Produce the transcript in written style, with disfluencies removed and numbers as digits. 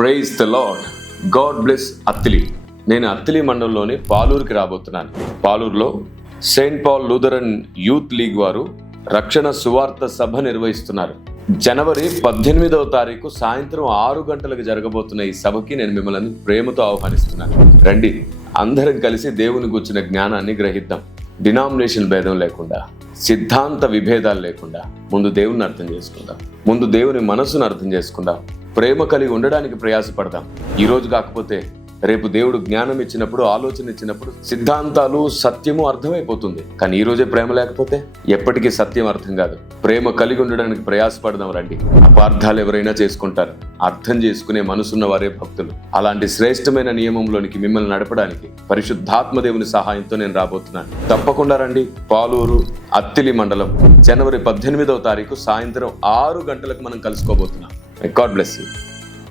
Praise the Lord. God bless Attili. నేను అత్తిలి మండలంలోని పాలూరుకి రాబోతున్నాను. పాలూరులో Saint Paul Lutheran youth league వారు రక్షణ సువార్త సభ నిర్వహిస్తున్నారు. జనవరి 18వ తారీఖు సాయంత్రం 6 గంటలకు జరగబోతున్న ఈ సభకి నేను మిమ్మల్ని ప్రేమతో ఆహ్వానిస్తున్నాను. రండి, అందరం కలిసి దేవుని గుర్చిన జ్ఞానాన్ని గ్రహిద్దాం. డినామినేషన్ భేదం లేకుండా, సిద్ధాంత విభేదాలు లేకుండా ముందు దేవుని అర్థం చేసుకుందాం. ముందు దేవుని మనసును అర్థం చేసుకుందాం. ప్రేమ కలిగి ఉండడానికి ప్రయాసపడదాం. ఈ రోజు కాకపోతే రేపు దేవుడు జ్ఞానం ఇచ్చినప్పుడు, ఆలోచన ఇచ్చినప్పుడు సిద్ధాంతాలు, సత్యము అర్థమైపోతుంది. కానీ ఈ రోజే ప్రేమ లేకపోతే ఎప్పటికీ సత్యం అర్థం కాదు. ప్రేమ కలిగి ఉండడానికి ప్రయాసపడదాం. రండి. అపార్థాలు ఎవరైనా చేసుకుంటారు, అర్థం చేసుకునే మనసున్న వారే భక్తులు. అలాంటి శ్రేష్టమైన నియమంలోనికి మిమ్మల్ని నడపడానికి పరిశుద్ధాత్మ దేవుని సహాయంతో నేను రాబోతున్నాను. తప్పకుండా రండి. పాలూరు, అత్తిలి మండలం, జనవరి 18వ తారీఖు సాయంత్రం 6 గంటలకు మనం కలుసుకోబోతున్నాం. God bless you.